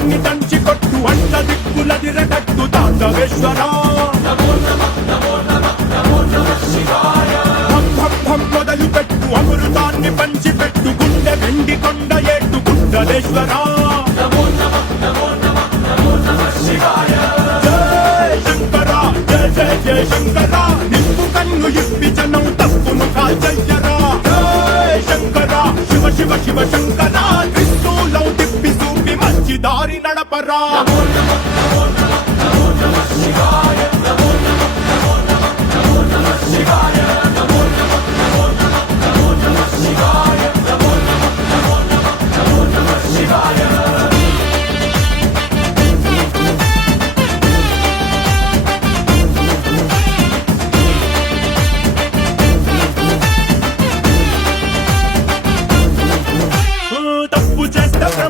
అమృతాన్ని దంచి కొట్టు అంట దిక్కులదిరగట్టు తాండవేశ్వర మొదలు పెట్టు అమృతాన్ని పంచి పెట్టు గుండె వెండి కొండ ఏట్టు గుండలేశ్వర శంకర జయ జయ జయ శంకర నిప్పు కన్ను ఇప్పి జనం తప్పును కాల్చయ్యరా జయ శంకర శివ శివ శివ శంకర త్రిశూలం తిప్పి చూపి మంచి దారి నడపరా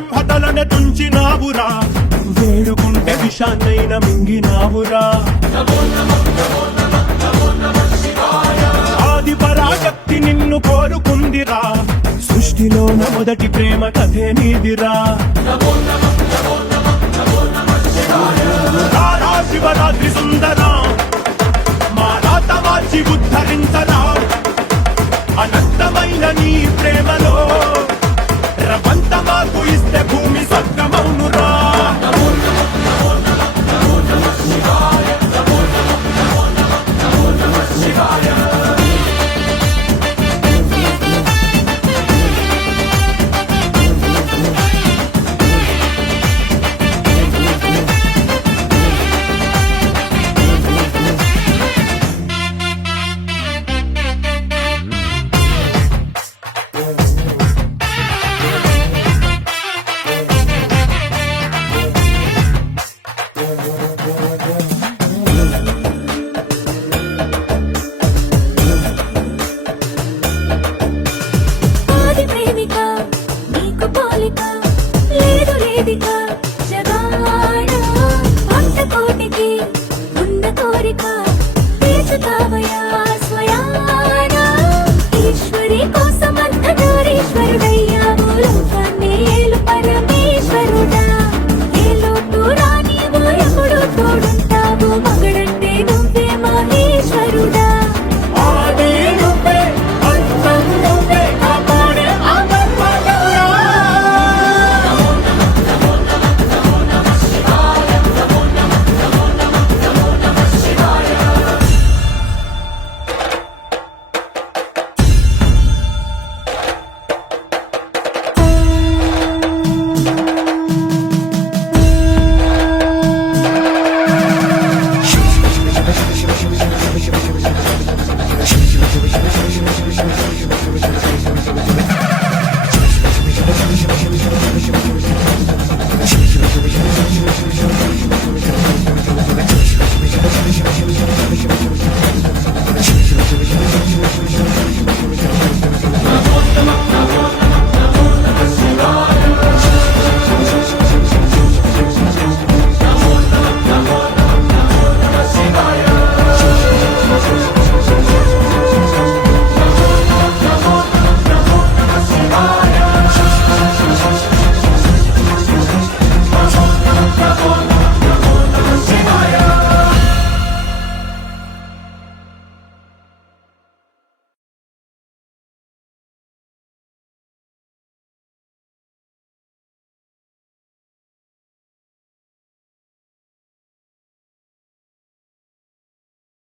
బ్రహ్మతలనే తుంచినావురా వేడుకుంటే విషాన్నైన మింగినావురా ఆది పరాశక్తి నిన్ను కోరుకుందిరా సృష్టిలోన మొదటి ప్రేమ కథే నీదిరా శివరాత్రి సుందరా మా రాత మార్చి ఉద్ధరించరా అనంతమైన నీ ప్రేమ